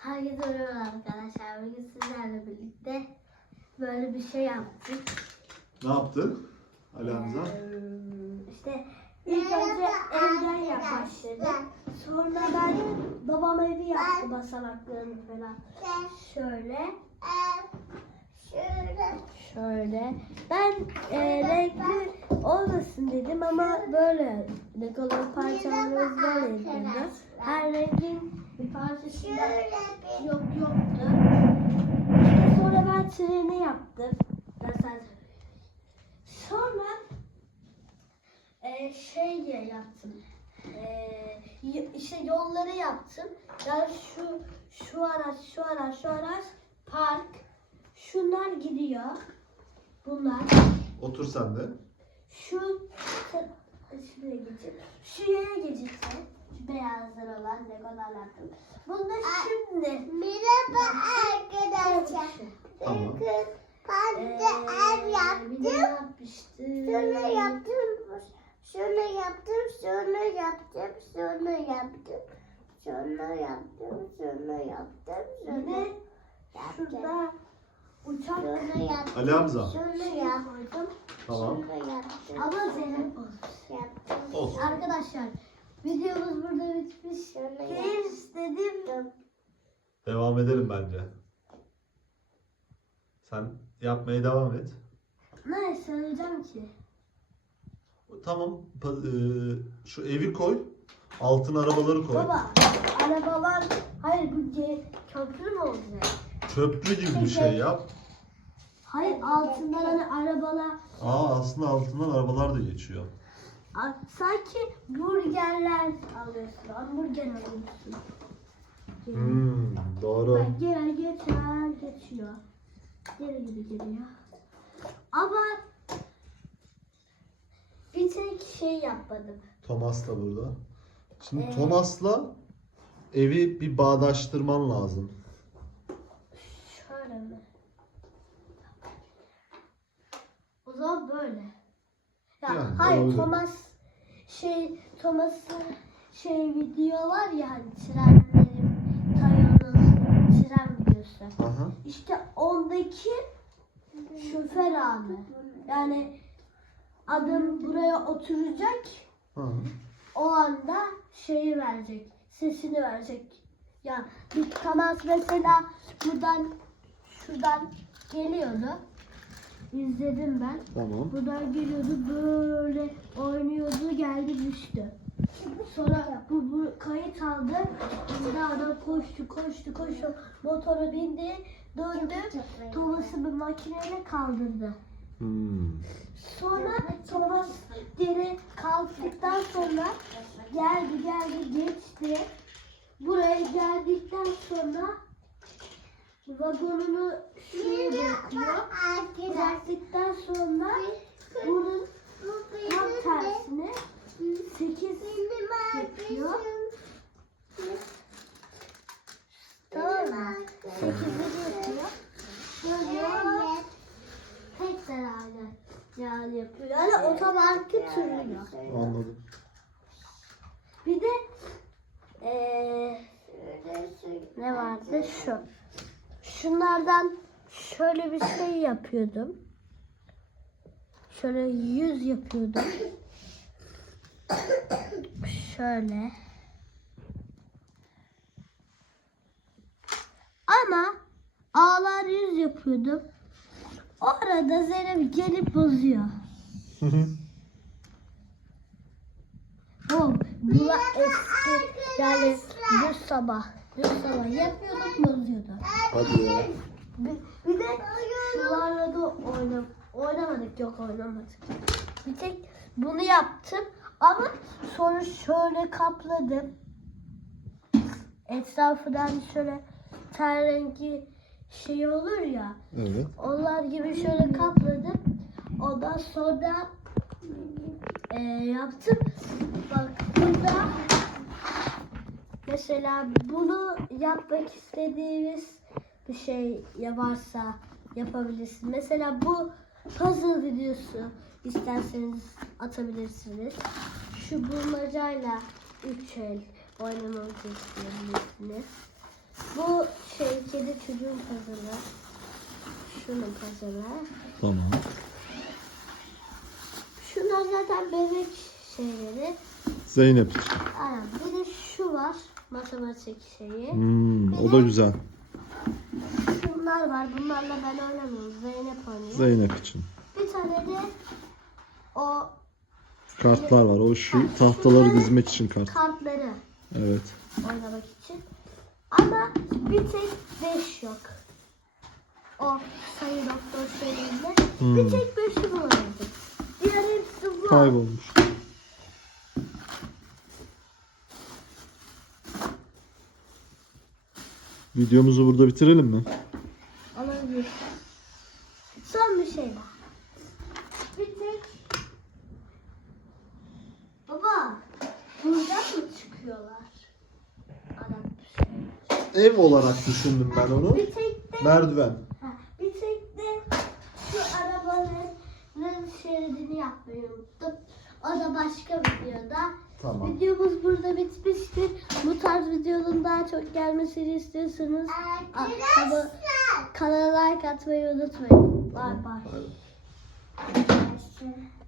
Herkese merhaba arkadaşlar. Bugün sizlerle birlikte böyle bir şey yaptık. Ne yaptın Ali Hamza? Ee, işte ilk önce evden yapmıştık. Sonra ben babam evi yaptı basamaklarını falan. Şöyle. Şöyle. Ben e, renkli olmasın dedim ama böyle Legoların parçalarımız böyle yapıldı. Her rengin bir parçası yok yoktu. İşte sonra ben treni yaptım. Mesela sonra e, şey yaptım. E, işte yolları yaptım. Yani şu şu araç, şu araç, şu araç park. Şunlar gidiyor. Bunlar. Otur sen de. Şu şuraya geçip şu yere geçeceğim. Şu beyazlar olan legolar yaptım. Bunu şimdi Merhaba arkadaşlar. Tamam. Bugün Ee, ev yaptım. Şunu yaptım. Şunu yaptım. Şunu yaptım. Şunu yaptım. Şunu yaptım. Şunu yaptım. Şunu de şurada uçak Şunu yaptım. Ali Hamza. Şunu şey yaptım. Tamam. Şunu yaptım. Ama Zeynep olsun. Yaptım. Olsun. Arkadaşlar videomuz burada bitmiş. Yaptım. istedim. Devam edelim bence. Sen yapmaya devam et. Ne söyleyeceğim ki? Tamam. e, şu evi koy. Altına arabaları koy. Baba arabalar hayır bu köprü mü olacak? Köprü gibi bir şey yap. Hayır altından hani arabalar Aa aslında altından arabalar da geçiyor. Sanki burgerler alıyorsun. Hamburger alıyorsun. Hmm, doğru. Bak geçer geçiyor. Geri gibi geliyor. Ama bir tek şey yapmadım. Thomas da burada. Şimdi Ee, Thomas'la evi bir bağdaştırman lazım. Şöyle mi? O zaman böyle. Ya Yani hayır olabilir. Thomas şey Thomas'ın şey video var ya hani trenlerin Tayo'nun tren videosu. Aha. İşte ondaki şoför abi. Yani adam buraya oturacak Ha. o anda şeyi verecek. Sesini verecek. Ya bir Thomas mesela buradan şuradan geliyordu. İzledim ben. Tamam. Buradan geliyordu böyle oynuyordu geldi düştü. Sonra bu, bu kayıt aldı. Şimdi adam koştu koştu koştu. Motora bindi döndü. Thomas'ı bir makineyle kaldırdı. Hmm. Sonra Thomas geri kalktıktan sonra geldi geldi geçti. Buraya geldikten sonra vagonunu şuraya bırakıyor. Bıraktıktan sonra bunun tam tersine 8 yapıyor. Tamam mı? 8'i yapıyor. Dönüyor. Tekrar aynı. Yani yapıyor. Yani otomatik sürüyor. Anladım. Bir de eee ne vardı? Şu. Şunlardan şöyle bir şey yapıyordum. Şöyle yüz yapıyordum. Şöyle. Ama ağlar yüz yapıyordum. O arada Zeynep gelip bozuyor. Bu, bu eski yani düz sabah. Sabah yapıyorduk bozuyordu. Hadi ya. Bir, bir de şularla da oynam oynamadık yok oynamadık. Bir tek bunu yaptım ama sonra şöyle kapladım. Etrafından şöyle ten rengi şey olur ya. Evet. Onlar gibi şöyle kapladım. Ondan sonra e, yaptım. Bak burada mesela bunu yapmak istediğimiz bir şey ya varsa yapabilirsin. Mesela bu puzzle videosu isterseniz atabilirsiniz. Şu bulmacayla üç el oynamamızı isteyebilirsiniz. Bu şeyde çocuğun puzzle'ı. Şunun puzzle'ı. Tamam. Şunlar zaten bebek şeyleri. Zeynep için. Aynen. Bir de var. Matematik şeyi. Hmm, o da güzel. Şunlar var. Bunlarla ben oynamıyorum. Zeynep oynuyor. Zeynep için. Bir tane de o Kartlar var. O şu tahtaları dizmek için kart. kartları Evet. oynamak için. Ama bir tek 5 yok. O sayı doktor şeyinde. Hmm. Bir tek 5'i bulamadık. Diğer hepsi bu. Kaybolmuş. Videomuzu burada bitirelim mi? Olabilir. Son bir şey daha. Bir tek... Baba, buradan mı çıkıyorlar? Adam şey. Ev olarak düşündüm ben onu. Bir tek de... Merdiven. Ha, bir tek de şu arabanın şeridini yapmayı unuttum. O da başka videoda. Tamam. Videomuz burada bitmiştir. Videonun daha çok gelmesini istiyorsanız a- kaba- kanala like atmayı unutmayın. Bye bye. Aynen. Arkadaşlar.